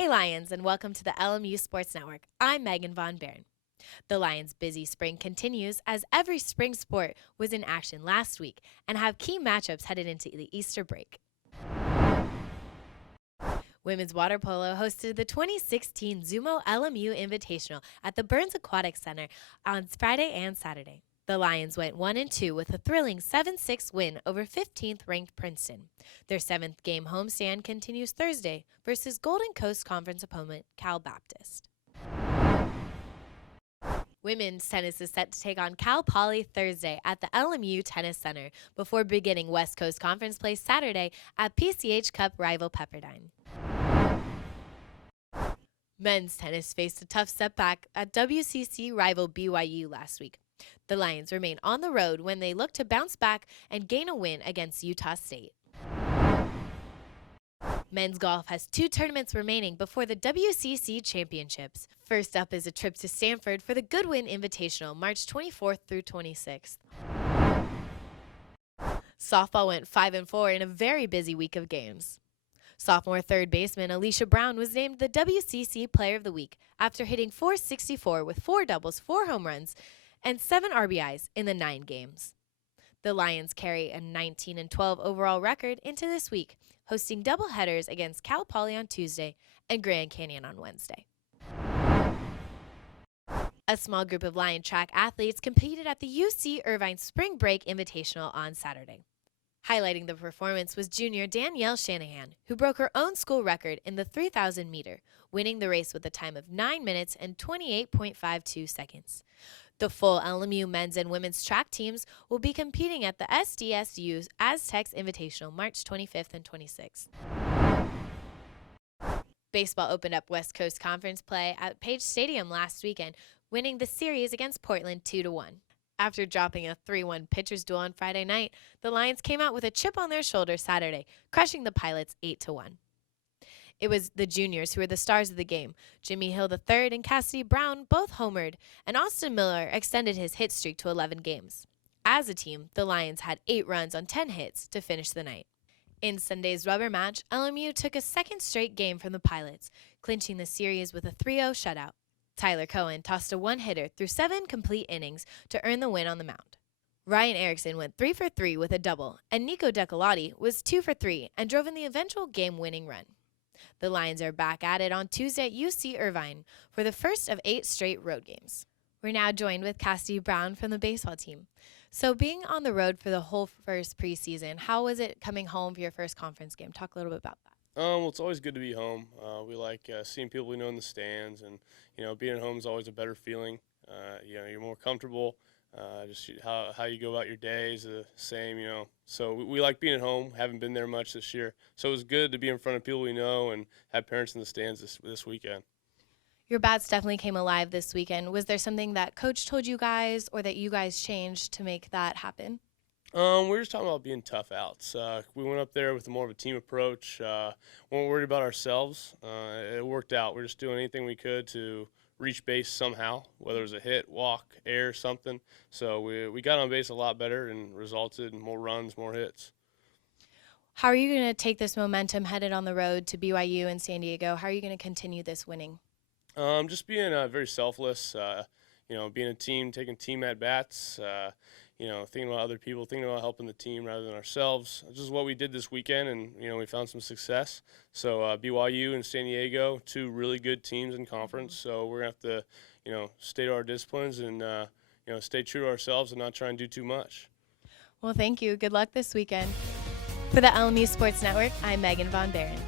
Hey Lions, and welcome to the LMU Sports Network. I'm Meghan von Behren. The Lions' busy spring continues as every spring sport was in action last week and have key matchups headed into the Easter break. Women's water polo hosted the 2016 Zumo LMU Invitational at the Burns Aquatic Center on Friday and Saturday. The Lions went 1-2 with a thrilling 7-6 win over 15th-ranked Princeton. Their 7th game homestand continues Thursday versus Golden Coast Conference opponent Cal Baptist. Women's tennis is set to take on Cal Poly Thursday at the LMU Tennis Center before beginning West Coast Conference play Saturday at PCH Cup rival Pepperdine. Men's tennis faced a tough setback at WCC rival BYU last week. The Lions remain on the road when they look to bounce back and gain a win against Utah State. Men's golf has 2 tournaments remaining before the WCC Championships. First up is a trip to Stanford for the Goodwin Invitational, March 24th through 26th. Softball went 5-4 in a very busy week of games. Sophomore third baseman Alicia Brown was named the WCC Player of the Week after hitting .464 with 4 doubles, 4 home runs, and 7 RBIs in the 9 games. The Lions carry a 19-12 overall record into this week, hosting doubleheaders against Cal Poly on Tuesday and Grand Canyon on Wednesday. A small group of Lion track athletes competed at the UC Irvine Spring Break Invitational on Saturday. Highlighting the performance was junior Danielle Shanahan, who broke her own school record in the 3,000 meter, winning the race with a time of 9 minutes and 28.52 seconds. The full LMU men's and women's track teams will be competing at the SDSU Aztecs Invitational March 25th and 26th. Baseball opened up West Coast Conference play at Page Stadium last weekend, winning the series against Portland 2-1. After dropping a 3-1 pitcher's duel on Friday night, the Lions came out with a chip on their shoulder Saturday, crushing the Pilots 8-1. It was the juniors who were the stars of the game. Jimmy Hill III and Cassidy Brown both homered, and Austin Miller extended his hit streak to 11 games. As a team, the Lions had 8 runs on 10 hits to finish the night. In Sunday's rubber match, LMU took a second straight game from the Pilots, clinching the series with a 3-0 shutout. Tyler Cohen tossed a one-hitter through 7 complete innings to earn the win on the mound. Ryan Erickson went 3 for 3 with a double, and Nico Decolotti was 2 for 3 and drove in the eventual game-winning run. The Lions are back at it on Tuesday at UC Irvine for the first of 8 straight road games. We're now joined with Cassidy Brown from the baseball team. So being on the road for the whole first preseason, how was it coming home for your first conference game? Talk a little bit about that. Well, it's always good to be home. We like seeing people we know in the stands, and being at home is always a better feeling. You're more comfortable. Just how you go about your day is the same. So we like being at home. Haven't been there much this year, so it was good to be in front of people we know and have parents in the stands this weekend. Your bats definitely came alive this weekend. Was there something that Coach told you guys or that you guys changed to make that happen? We were just talking about being tough outs. We went up there with more of a team approach. Weren't worried about ourselves. It worked out. We're just doing anything we could to reach base somehow, whether it was a hit, walk, air, something. So we got on base a lot better and resulted in more runs, more hits. How are you going to take this momentum headed on the road to BYU and San Diego? How are you going to continue this winning? Just being very selfless, being a team, taking team at-bats, thinking about other people, thinking about helping the team rather than ourselves. This is what we did this weekend, and, we found some success. So BYU and San Diego, 2 really good teams in conference. So we're going to have to, stay to our disciplines and, stay true to ourselves and not try and do too much. Well, thank you. Good luck this weekend. For the LMU Sports Network, I'm Meghan von Behren.